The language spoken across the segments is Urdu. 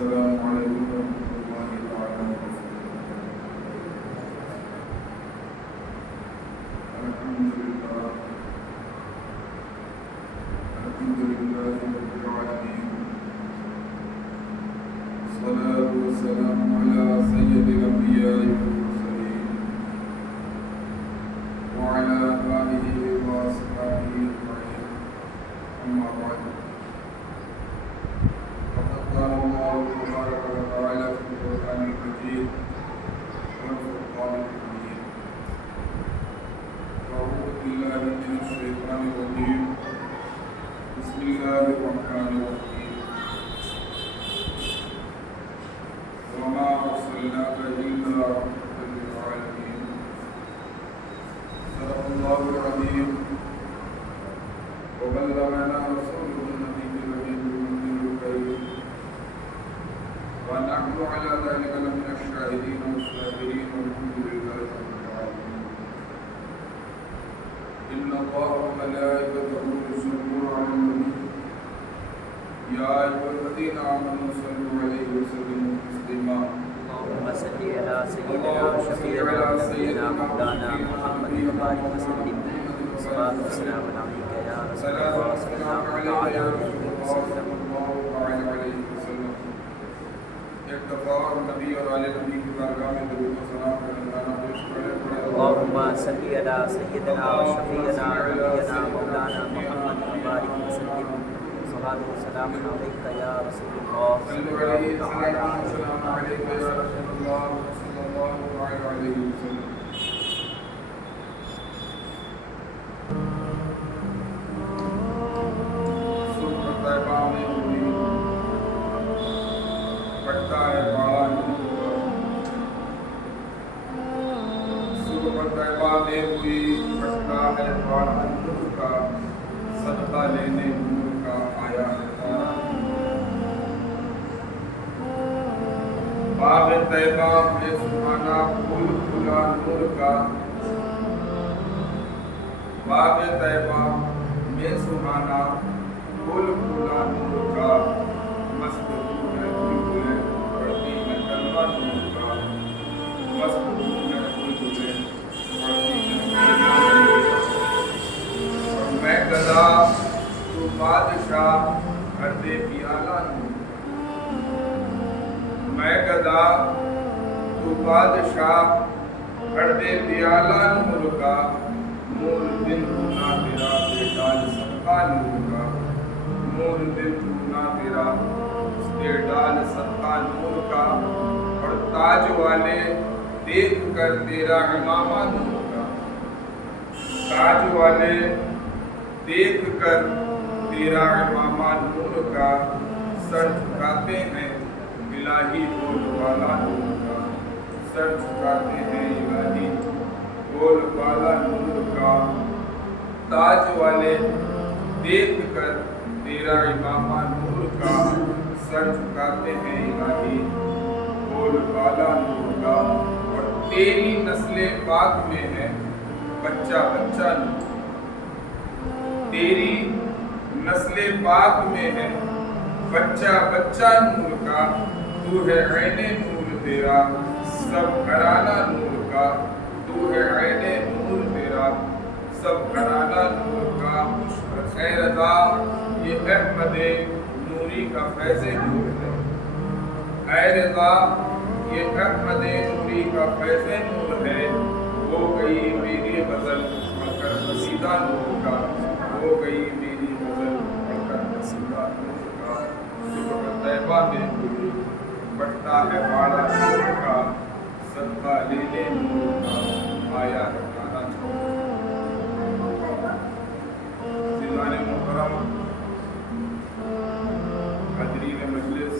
السلام علیکم ورحمۃ اللہ تعالیٰ وبرکاتہ۔ الحمد للہ رب العالمین، والصلاة والسلام علی سید الانبیاء والمرسلین وعلی آلہ واصحابہ اجمعین، اما بعد۔ فقد قال اللہ تبارک وتعالی فی القرآن المجید والفرقان الحمید، اعوذ باللہ من الشیطان الرجیم، بسم اللہ الرحمن الرحیم، وما ارسلناک الا رحمۃ للعالمین۔ صدق اللہ العظیم وبلغنا رسوله النبی الامین الکریم، ونحن على ذلك لمن الشاهدين والشاكرين، والحمد لله رب العالمين۔ إن الله وملائكته يصلون على النبي، يا أيها الذين آمنوا صلوا عليه وسلموا تسليما۔ اللهم صل على سيدنا وشفيعنا ونبينا مولانا محمد وبارك وسلم، صلاة والسلام عليك يا رسول الله صلى الله تعالى عليه وسلم۔ ایک دفعہ اور نبی اور آل نبی کی بارگاہ میں درود و سلام کا نذرانہ پیش کریں۔ اللهم صل على سيدنا وشفيعنا ونبينا مولانا محمد وبارك وسلم، صلاة والسلام عليك يا رسول الله صلى الله تعالى عليه السلام علیکم یا رسول اللہ صلی اللہ علیہ وسلم۔ صبح طیبہ میں ہوئی پٹتا ہے باڑا نور کا، صبح طیبہ میں ہوئی پٹتا ہے باڑا نور کا، صدقہ لینے نور کا آیا ہے تارا۔ باغ طیبہ میں سبحانہ پھول کھلا نور کا، باغ طیبہ میں سبحانہ پھول کھلا نور کا، مست دھوم ہے بلبلیں پڑھتی ہیں کلمہ نور کا، مست دھوم ہے بلبلیں پڑھتی ہیں کلمہ نور کا۔ اور میں گدا تو بادشاہ کر دے پیالہ نور کا، میں گدا تو بادشاہ کر دے پیالہ نور کا، نور دل رونا تیرا بے ڈال صدقہ نور کا، نور دل رونا تیرا بے ڈال صدقہ نور کا۔ اور تاج والے دیکھ کر تیرا امامہ نور کا، تاج والے دیکھ کر تیرا امامہ نور کا، سر جھکاتے ہیں الہی بول والا نور کا، سر جھکاتے ہیں الہی بول والا نور کا۔ تاج والے دیکھ کر تیرا امامہ نور کا، سر جھکاتے ہیں الہی بول والا نور کا۔ اور تیری نسل پاک میں ہے بچہ بچہ نور، تیری نسل پاک میں ہے بچہ بچہ نور کا، تو ہے عین نور تیرا سب گھرانہ نور کا، تو ہے عین نور تیرا سب گھرانہ نور کا۔ اے رضا یہ احمد نوری کا فیض نور ہے، اے رضا یہ احمد نوری کا فیض نور ہے۔ ہو گئی میری غزل پڑھ کر قصیدہ نور کا، ہو گئی میری غزل پڑھ کر قصیدہ نور کا۔ صبح طیبہ میں ہوئی بٹتا ہے باڑا نور کا، صدقہ لینے نور کا آیا ہے تارا۔ عزیزان محترم، حاضرین مجلس،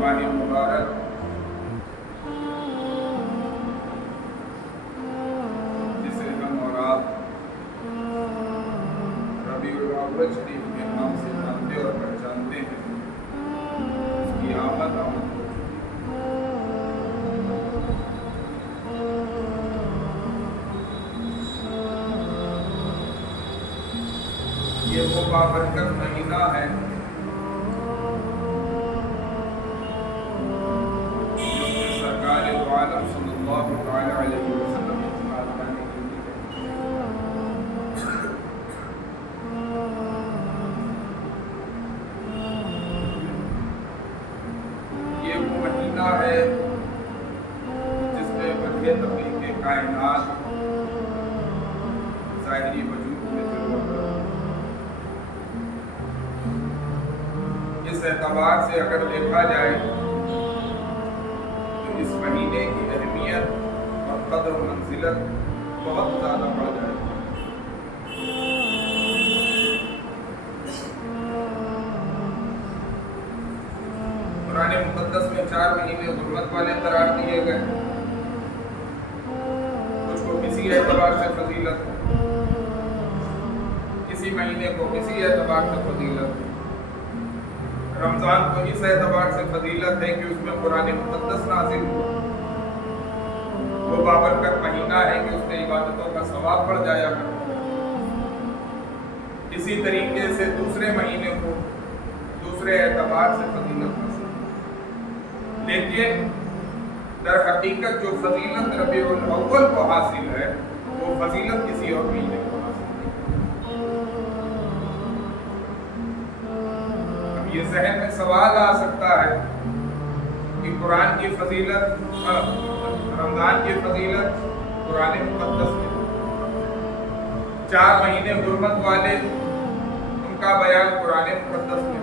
ماہ مبارک جسے ہم اور آپ ربیع الاول شریف کے نام سے جانتے اور پہچانتے ہیں، اس کی آمد ہو چکی ہے۔ یہ وہ بابرکت مہینہ ہے جو کہ سرکار دو عالم صلی اللہ تعالی علیہ وسلم یہ وہ مہینہ ہے جس میں وجہ تخلیق کائنات ظاہری وجود میں ضرورت اس اعتبار سے اگر دیکھا جائے تو اس مہینے کی اہمیت اور قدر و منزلت بہت زیادہ بڑھ جائے گی۔ قرآن مقدس میں 4 مہینے حرمت والے قرار دیے گئے، کچھ کو کسی اعتبار سے فضیلت، کسی مہینے کو کسی اعتبار سے فضیلت، رمضان کو اس اعتبار سے فضیلت ہے کہ اس میں قرآن مقدس نازل ہوا، وہ بابرکت مہینہ ہے کہ اس میں عبادتوں کا ثواب بڑھ جایا کرتا۔ اسی طریقے سے دوسرے مہینے کو دوسرے اعتبار سے فضیلت حاصل، لیکن در حقیقت جو فضیلت ربیع الاول کو حاصل ہے وہ فضیلت کسی اور مہینے کو حاصل نہیں۔ اب یہ ذہن میں سوال آ سکتا ہے کہ قرآن کی فضیلت، رمضان کی فضیلت قرآن مقدس میں، 4 مہینے حرمت والے ان کا بیان قرآن مقدس میں،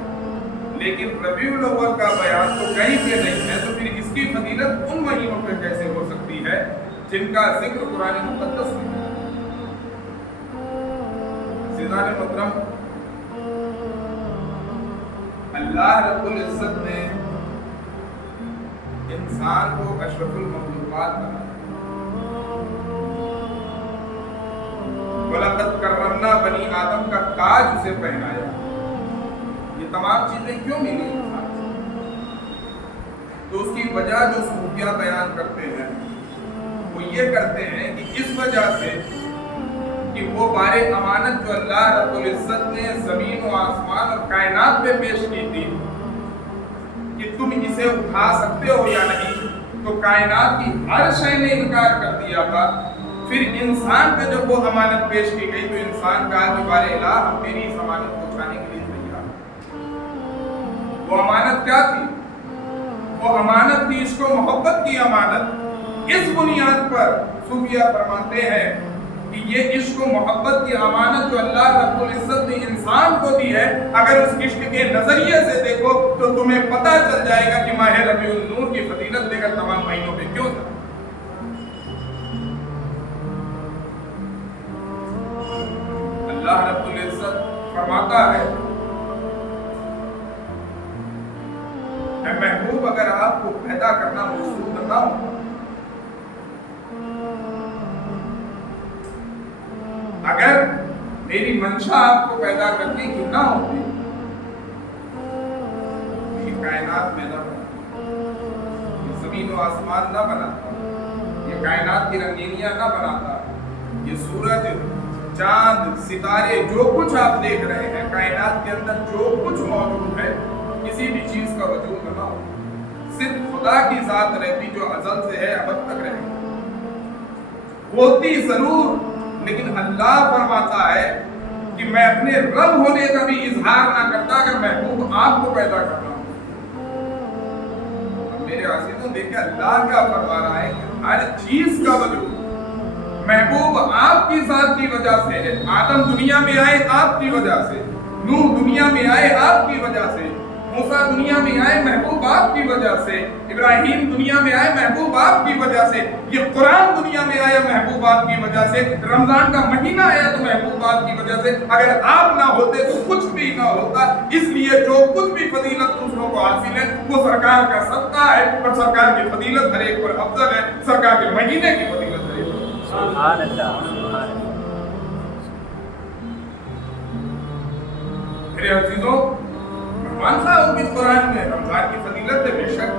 لیکن ربیع الاول کا بیان تو کہیں پہ نہیں ہے، تو پھر اس کی فضیلت ان مہینوں پہ کیسے ہو سکتی ہے جن کا ذکر قرآن مقدس میں ہے؟ عزیزان محترم، اللہ رب العزت نے انسان کو اشرف المخلوقات بنایا، وَلَقَدْ كَرَّمْنَا بنی آدم کا تاج اسے پہنایا۔ یہ تمام چیزیں کیوں ملی انسان سے؟ تو اس کی وجہ جو صوفیہ بیان کرتے ہیں وہ یہ کرتے ہیں کہ اس وجہ سے کہ وہ بار امانت جو اللہ رب العزت نے زمین و آسمان اور کائنات پہ پیش کی تھی کہ تم اسے اٹھا سکتے ہو یا نہیں، تو کائنات کی ہر شے نے انکار کر دیا تھا۔ پھر انسان پہ جب وہ امانت پیش کی گئی تو انسان کہا کہ بارے الہ ہم تیری اس امانت کو اٹھانے کے لیے تیار ہیں۔ وہ امانت کیا تھی؟ وہ امانت تھی عشق و محبت کی امانت۔ اس بنیاد پر صوفیہ فرماتے ہیں کہ یہ عشق و محبت کی امانت جو اللہ رب العزت نے انسان کو دی ہے، اگر اس عشق کے نظریے سے دیکھو تو تمہیں پتہ چل جائے گا کہ ماہ ربیع النور کی فضیلت دیگر تمام مہینوں پہ کیوں تھا۔ اللہ رب العزت فرماتا ہے، اے محبوب اگر آپ کو پیدا کرنا مقصود نہ ہو، اگر میری منشا آپ کو پیدا کرنے کی نہ ہوتی، یہ کائنات میں نہ بناتا، یہ زمین و آسمان نہ بناتا، یہ کائنات کی رنگینیاں نہ بناتا، یہ سورج، چاند، ستارے، جو کچھ آپ دیکھ رہے ہیں کائنات کے اندر جو کچھ موجود ہے، کسی بھی چیز کا وجود نہ ہو، صرف خدا کی ذات رہتی جو ازل سے ہے ابد تک رہے گی، ہوتی ضرور، لیکن اللہ فرماتا ہے کہ میں اپنے رب ہونے کا بھی اظہار نہ کرتا اگر محبوب آپ کو پیدا کرنا ہو۔ اب میرے عزیزوں دیکھیں اللہ کیا فرما رہا ہے کہ ہر چیز کا وجود محبوب آپ کی ذات کی وجہ سے ہے۔ آدم دنیا میں آئے آپ کی وجہ سے، نوح دنیا میں آئے آپ کی وجہ سے، موسیٰ دنیا میں آئے محبوب آپ کی وجہ سے، ابراہیم دنیا میں آئے محبوب آپ کی وجہ سے، یہ قرآن دنیا میں آیا محبوب آپ کی وجہ سے، رمضان کا مہینہ آیا تو محبوب آپ کی وجہ سے۔ اگر آپ نہ ہوتے تو کچھ بھی نہ ہوتا، اس لیے جو کچھ بھی فضیلت دوسروں کو حاصل ہے وہ سرکار کا صدقہ ہے، اور سرکار کی فضیلت ہر ایک پر افضل ہے، سرکار کے مہینے کی فضیلت ہر ایک پر۔ سبحان اللہ، سبحان اللہ۔ میرے عزیزوں، مانتا ہوں کہ قرآن میں رمضان کی فضیلت ہے بے شک،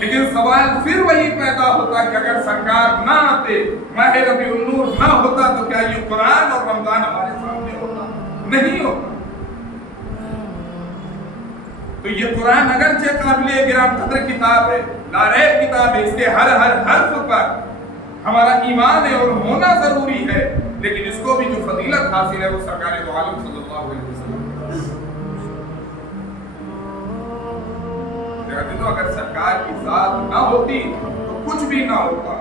لیکن سوال پھر وہی پیدا ہوتا کہ اگر سرکار نہ آتے، ماہ ربیع النور نہ ہوتا تو کیا یہ قرآن اور رمضان ہمارے سامنے ہوتا؟ نہیں ہوتا. تو یہ قرآن اگرچہ قابل گرام قدر کتاب ہے، لاریب کتاب ہے، اس کے ہر حرف پر ہمارا ایمان ہے اور ہونا ضروری ہے، لیکن اس کو بھی جو فضیلت حاصل ہے وہ سرکار دو عالم صلی اللہ علیہ وسلم. تو اگر سرکار کی ذات نہ ہوتی تو کچھ بھی نہ ہوتا.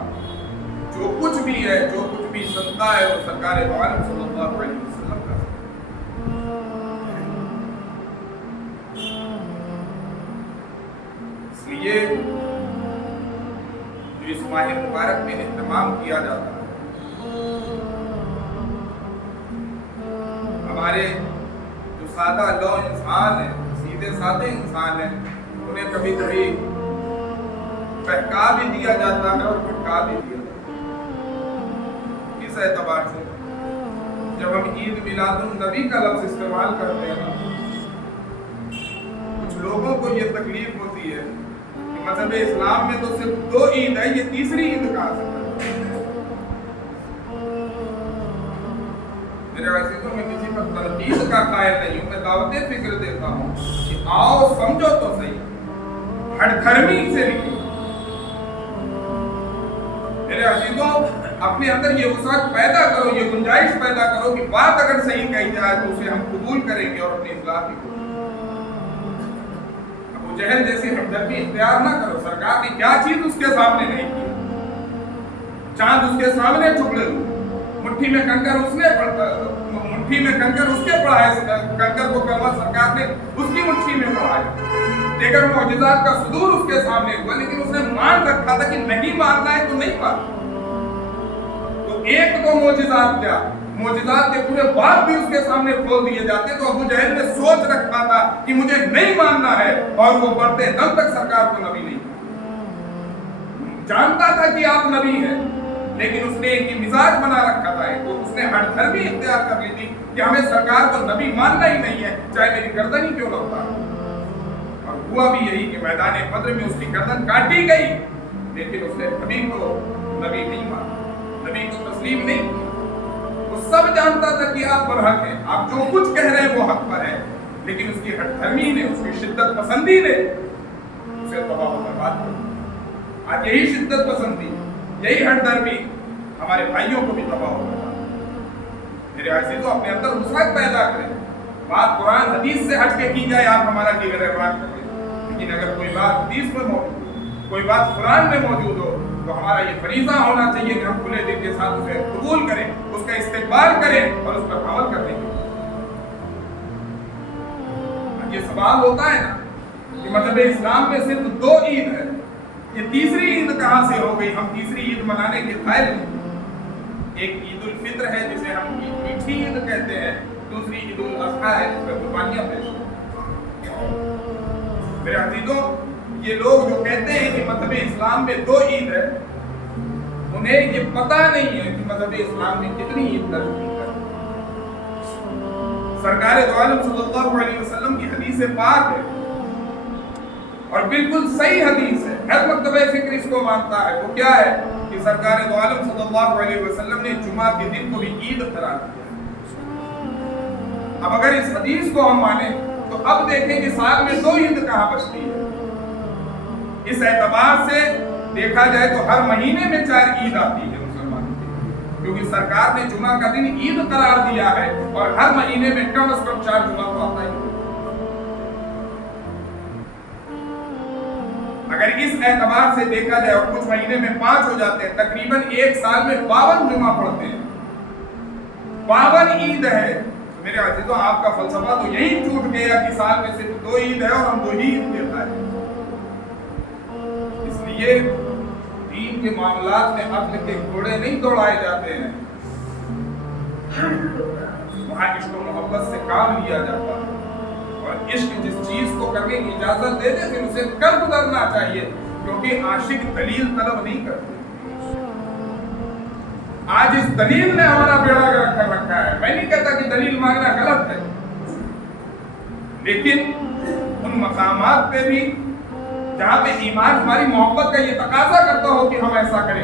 جو کچھ بھی ہے، جو کچھ بھی صدقہ ہے، وہ سرکار دو عالم صلی اللہ علیہ وسلم کا. اس لیے جو اس ماہ مبارک میں اہتمام کیا جاتا ہے، ہمارے جو سادہ لو انسان ہیں، سیدھے سادے انسان ہیں، انہیں کبھی کبھی بہکا بھی دیا جاتا ہے اور بھٹکا بھی دیا جاتا ہے. اس اعتبار سے جب ہم عید میلاد النبی کا لفظ استعمال کرتے ہیں، کچھ لوگوں کو یہ تکلیف ہوتی ہے کہ مذہب اسلام میں تو صرف 2 عید ہے، یہ تیسری عید کہاں سے ہے؟ میرے عزیزوں، میں کسی پر تنقید کا قائل نہیں ہوں، میں دعوت فکر دیتا ہوں کہ آؤ سمجھو تو صحیح، ہٹ دھرمی سے نہیں. میرے عزیزوں، اپنے اندر یہ وسعت پیدا کرو، یہ گنجائش پیدا کرو کہ بات اگر صحیح کہی جائے تو اسے ہم قبول کریں گے اور اپنی اصلاح بھی کریں گے. ابو جہل جیسی ہمدردی اختیار نہ کرو. سرکار نے کیا چیز اس کے سامنے نہیں کی؟ چاند اس کے سامنے ٹکڑے ہوئے، مٹھی میں کنکر اس نے مٹھی میں کنکر اس کے پڑھا ہے، کنکر کو کلمہ سرکار نے اس کی مٹھی میں پڑھایا. دیگر معجزات کا صدور اس کے سامنے ہوا، لیکن اس نے مان رکھا تھا کہ نہیں ماننا ہے تو نہیں ماننا. تو ایک تو معجزات کیا، معجزات کے پورے باب بھی اس کے سامنے کھول دیے جاتے. تو ابو جہل نے سوچ رکھا تھا کہ مجھے نہیں ماننا ہے، اور وہ بڑھتے دم تک سرکار کو نبی نہیں جانتا تھا کہ آپ نبی ہیں، لیکن اس نے ایک ہی مزاج بنا رکھا تھا. تو اس نے ہر دھرمی اختیار کر لی تھی کہ ہمیں سرکار کو نبی ماننا ہی نہیں ہے، چاہے میری گردن ہی کیوں نہ اتارے. اور ہوا بھی یہی کہ میدان بدر میں اس کی گردن کاٹی گئی، لیکن اس نے نبی کو نبی نہیں مانا، نبی کو تسلیم نہیں کیا. وہ سب جانتا تھا کہ آپ پر حق ہیں، آپ جو کچھ کہہ رہے ہیں وہ حق پر ہے، لیکن اس کی ہٹ دھرمی نے، اس کی شدت پسندی نے اسے تباہ و برباد کر دیا. آج یہی شدت پسندی، یہی ہٹ دھرمی ہمارے بھائیوں کو بھی تباہ و برباد. میرے عزیزوں، اپنے اندر وسعت پیدا کریں. بات قرآن حدیث سے ہٹ کے کی جائے، آپ ہمارا دیگر اعتراض کریں، لیکن اگر کوئی بات حدیث میں موجود ہو، کوئی بات قرآن میں موجود ہو، تو ہمارا یہ فریضہ ہونا چاہیے کہ ہم کھلے دل کے ساتھ اسے قبول کریں، اس کا استقبال کریں اور اس پر عمل کرنے کی. یہ سوال ہوتا ہے نا کہ مذہب اسلام میں صرف 2 عید ہے، یہ تیسری عید کہاں سے ہو گئی؟ ہم تیسری عید منانے کے قائل نہیں. ایک عید الفطر ہے جسے ہم میٹھی عید کہتے ہیں، دوسری عید الاضحیٰ ہے جس میں قربانیاں پیش ہوتی ہیں. میرے عزیزوں، یہ لوگ جو کہتے ہیں کہ مذہب اسلام میں 2 عید ہے، انہیں یہ پتہ نہیں ہے کہ مذہب اسلام میں کتنی عید درج کی ہے. سرکار دو عالم صلی اللہ علیہ وسلم کی حدیث پاک ہے، اور بالکل صحیح حدیث ہے، ہر مکتبہ فکر اس کو مانتا ہے. وہ کیا ہے کہ سرکار دو عالم صلی اللہ علیہ وسلم نے جمعہ کے دن کو بھی عید قرار دیا. اب اگر اس حدیث کو ہم مانیں تو اب دیکھیں کہ سال میں 2 عید کہاں بچتی ہے. اس اعتبار سے دیکھا جائے تو ہر مہینے میں 4 عید آتی ہے مسلمانوں کی، کیونکہ سرکار نے جمعہ کا دن عید قرار دیا ہے، اور ہر مہینے میں کم از کم 4 جمعہ تو آتا ہی ہے. اگر اس اعتبار سے دیکھا جائے اور کچھ مہینے میں 5 ہو جاتے ہیں، تقریباً ایک سال میں 52 جمعہ پڑھتے ہیں. 52 عید ہے. میرے عزیزوں، آپ کا فلسفہ تو یہی ٹوٹ گیا کہ سال میں صرف 2 عید ہے اور ہم 2 ہی عید دیتا ہے. اس لیے دین کے معاملات میں عقل کے گھوڑے نہیں دوڑائے جاتے ہیں، وہاں عشق و محبت سے کام لیا جاتا ہے. اور عشق جس چیز کو کرنے کی اجازت دے دے پھر اسے کر گزرنا چاہیے، کیونکہ عاشق دلیل طلب نہیں کرتے. آج اس دلیل نے ہمارا بیڑا گرک کر رکھا ہے. میں نہیں کہتا کہ دلیل مانگنا غلط ہے، لیکن ان مقامات پہ بھی جہاں پہ ایمان ہماری محبت کا یہ تقاضا کرتا ہو کہ ہم ایسا کریں،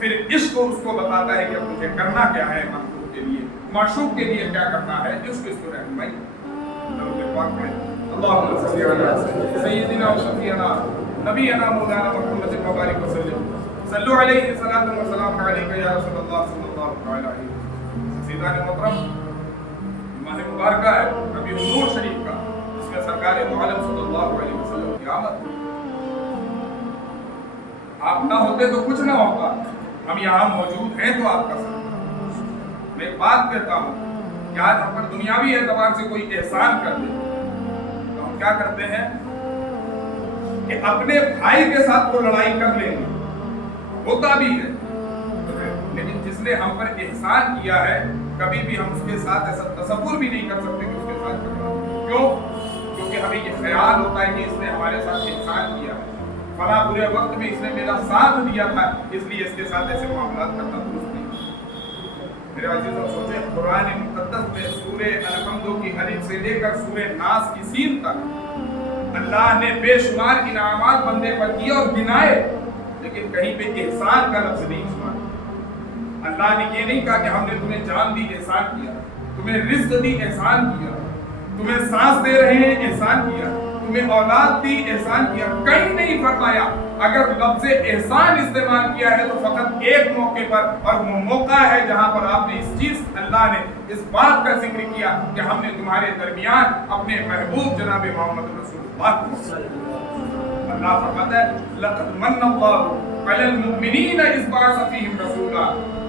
پھر عشق اس کو بتاتا ہے کہ اب مجھے کرنا کیا ہے، محبوب کے لیے، معشوق کے لیے کیا کرنا ہے، عشق اس کو رہنمائی۔ اللهم صل على سيدنا وشفيعنا نبينا مولانا محمد وبارك وسلم، صلوا عليه صلاة وسلام عليك يا رسول الله صلی اللہ علیہ وسلم۔ سیدان محترم، ماہ مبارکہ ہے ربیع النور شریف کا، جس میں سرکار دو عالم صلی اللہ علیہ وسلم کی آمد۔ آپ نہ ہوتے تو کچھ نہ ہوتا، ہم یہاں موجود ہیں تو آپ کا سر۔ میں ایک بات کہتا ہوں کہ آج ہم پر دنیاوی اعتبار سے کوئی احسان کر دے تو ہم کیا کرتے ہیں کہ اپنے بھائی کے ساتھ وہ لڑائی کر لیں گے، ہوتا بھی ہے، لیکن جس نے ہم پر احسان کیا ہے کبھی بھی ہم اس کے ساتھ ایسا تصور بھی نہیں کر سکتے کہ اس کے ساتھ کرنا۔ کیوں؟ کیونکہ ہمیں یہ خیال ہوتا ہے کہ اس نے ہمارے ساتھ احسان کیا ہے، فلاں برے وقت میں اس نے میرا ساتھ دیا تھا، اس لیے اس کے ساتھ ایسے معاملات کرنا درست نہیں۔ میرے عزیزوں، سوچیں قرآن مقدس میں سورہ الحمد کی الف سے لے کر سورہ ناس کی سین تک اللہ نے بے شمار انعامات بندے پر کیے اور گنائے، لیکن کہیں پہ احسان کا لفظ نہیں سنا۔ اللہ نے یہ نہیں کہا کہ ہم نے تمہیں جان دی، احسان کیا، تمہیں رزق دی، احسان کیا، تمہیں سانس دے رہے ہیں، احسان کیا، تمہیں اولاد دی، احسان کیا، کہیں نہیں فرمایا۔ اگر لفظ احسان استعمال کیا ہے تو فقط ایک موقع پر، اور وہ موقع ہے جہاں پر آپ نے اس چیز، اللہ نے اس بات کا ذکر کیا کہ ہم نے تمہارے درمیان اپنے محبوب جناب محمد رسول اللہ کو، اللہ فرماتا ہے لقد من اللہ علی المؤمنین اذ بعث فیہم رسولا،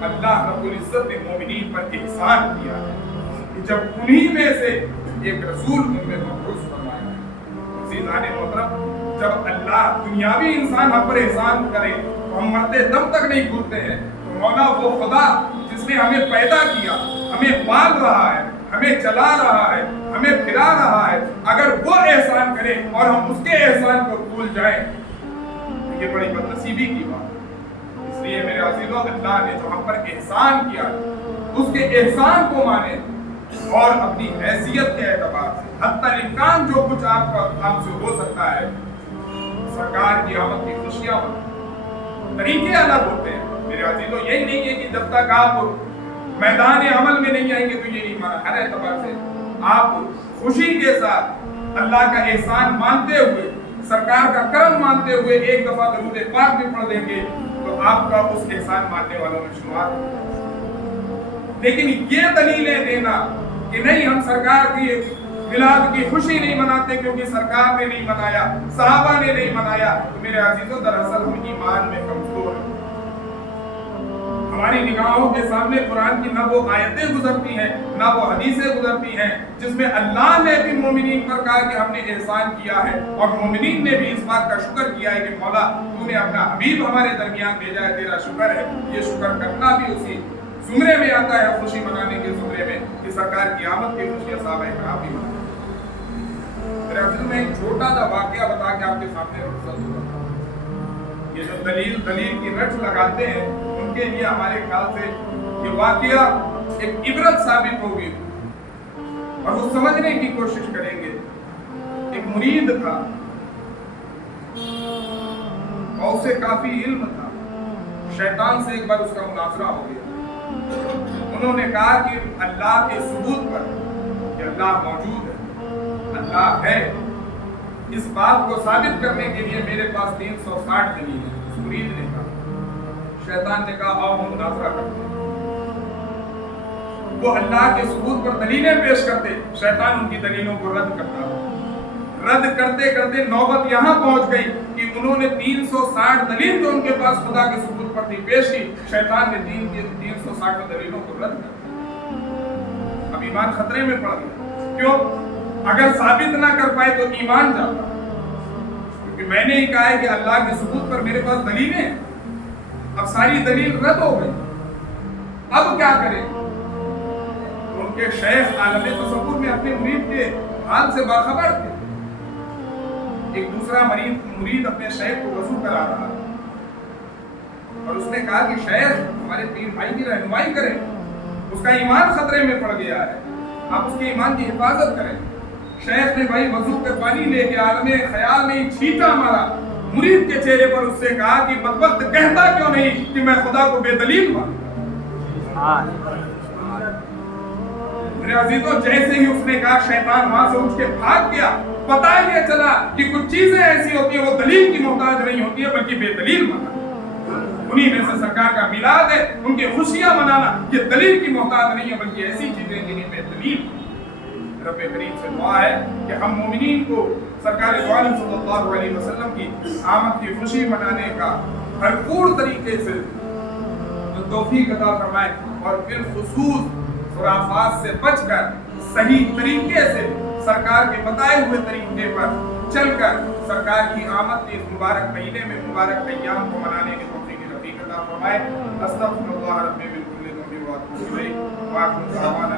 اللہ رب العزت نے مومنین پر احسان کیا ہے جب انہی میں سے ایک رسول ان میں مبعوث فرمایا۔ عزیزان محترم، جب اللہ دنیاوی انسان ہم پر احسان کرے تو ہم مرتے دم تک نہیں بھولتے ہیں، تو مولا وہ خدا جس نے ہمیں پیدا کیا، ہمیں پال رہا ہے، ہمیں چلا رہا ہے، ہمیں پھرا رہا ہے، اگر وہ احسان کرے اور ہم اس کے احسان کو بھول جائیں تو یہ بڑی بدنصیبی کی بات ہے۔ اس لیے میرے عزیزوں، اللہ نے جو ہم پر احسان کیا اس کے احسان کو مانیں اور اپنی حیثیت کے اعتبار سے حتی الامکان جو کچھ آپ سے ہو سکتا ہے، سرکار کی آمد کی خوشیاں طریقے الگ ہوتے ہیں۔ میرے عزیزوں، یہی نہیں ہے کہ جب تک آپ میدان عمل میں نہیں آئیں گے تو یہ نہیں مانا، ہر اعتبار سے آپ خوشی کے ساتھ اللہ کا احسان مانتے ہوئے، سرکار کا کرم مانتے ہوئے ایک دفعہ درود پاک بھی پڑھ دیں گے تو آپ کا اس احسان ماننے والوں میں شمار ہوگا۔ لیکن یہ دلیلیں دینا کہ نہیں ہم سرکار کی میلاد کی خوشی نہیں مناتے کیونکہ سرکار نے نہیں منایا، صحابہ نے نہیں منایا، تو میرے عزیزوں دراصل ہم ایمان میں کمزور ہیں۔ ہماری نگاہوں کے سامنے قرآن کی نہ وہ آیتیں گزرتی ہیں نہ وہ حدیثیں گزرتی ہیں جس میں اللہ نے بھی مومنین پر کہا کہ ہم نے احسان کیا ہے، اور مومنین نے بھی اس بات کا شکر کیا ہے کہ مولا تو نے اپنا حبیب ہمارے درمیان بھیجا ہے، تیرا شکر ہے۔ یہ شکر کرنا بھی اسی زمرے میں آتا ہے، خوشی منانے کے زمرے میں، کہ سرکار کی آمد کی خوشیاں صحابہ کرام بھی مناتے ہیں۔ میرے عزیزوں، میں ایک چھوٹا سا واقعہ بتا کے آپ کے سامنے رخصت ہو رہا ہوں۔ یہ جو دلیل کی رٹ لگاتے ہیں ان کے لیے ہمارے خیال سے یہ واقعہ ایک عبرت ثابت ہوگی اور وہ سمجھنے کی کوشش کریں گے۔ ایک مرید تھا اور اسے کافی علم تھا، شیطان سے ایک بار اس کا مناظرہ ہو گیا۔ انہوں نے کہا کہ اللہ کے ثبوت پر کہ اللہ موجود ہے، اللہ ہے، اس بات کو ثابت کرنے کے لیے میرے پاس 360 دلیل ہیں۔ اس مرید نے کہا، شیطان نے کہا آؤ ہم مناظرہ کرتے ہیں۔ وہ اللہ کے ثبوت پر دلیلیں پیش کرتے، شیطان ان کی دلیلوں کو رد کرتا۔ رد کرتے کرتے نوبت یہاں پہنچ گئی کہ انہوں نے 360 دلیل جو ان کے پاس خدا کے ثبوت پر تھی پیش کی، شیطان نے 360 دلیلوں کو رد کر دیا۔ اب ایمان خطرے میں پڑ گیا۔ کیوں؟ اگر ثابت نہ کر پائے تو ایمان جاتا، کیونکہ میں نے ہی کہا ہے کہ اللہ کے ثبوت پر میرے پاس دلیلیں ہیں، اب ساری دلیل رد ہو گئی، اب کیا کریں؟ تو ان کے شیخ عالم تصور میں اپنے مرید کے حال سے باخبر تھے۔ ایک دوسرا مرید اپنے شیخ کو وضو کرا رہا ہے اور اس نے کہا کہ شیخ ہمارے پیر بھائی کی رہنمائی کریں، اس کا ایمان خطرے میں پڑ گیا ہے، آپ اس کے ایمان کی حفاظت کریں۔ شیخ نے بھائی وضو کے پانی لے کے عالم خیال میں چھینٹا مارا، مرید کے چہرے پر اس سے کہا کہ بدبخت کہتا کیوں نہیں کہ میں خدا کو بے دلیل مانتا میرے عزیزوں جیسے ہی اس نے کہا شیطان وہاں سے اٹھ کے بھاگ گیا پتہ یہ چلا کہ کچھ چیزیں ایسی ہوتی ہیں وہ دلیل کی محتاج نہیں ہوتی ہے بلکہ بے دلیل مانا انہی میں سے سرکار کا میلاد ہے ان کی خوشیاں منانا یہ دلیل کی محتاج نہیں ہے بلکہ ایسی چیزیں جنہیں بے دلیل رب کریم سے دعا ہے کہ ہم مومنین کو سرکار دو عالم صلی اللہ علیہ وسلم کی آمد کی خوشی منانے کا بھرپور طریقے سے توفیق عطا فرمائے اور بالخصوص خرافات سے بچ کر صحیح طریقے سے سرکار کے بتائے ہوئے طریقے پر چل کر سرکار کی آمد کے اس مبارک مہینے میں مبارک ایام کو منانے کی توفیق عطا فرمائے استغفر اللہ ربی من کل ذنب و اتوب الیہ وآخر دعوانا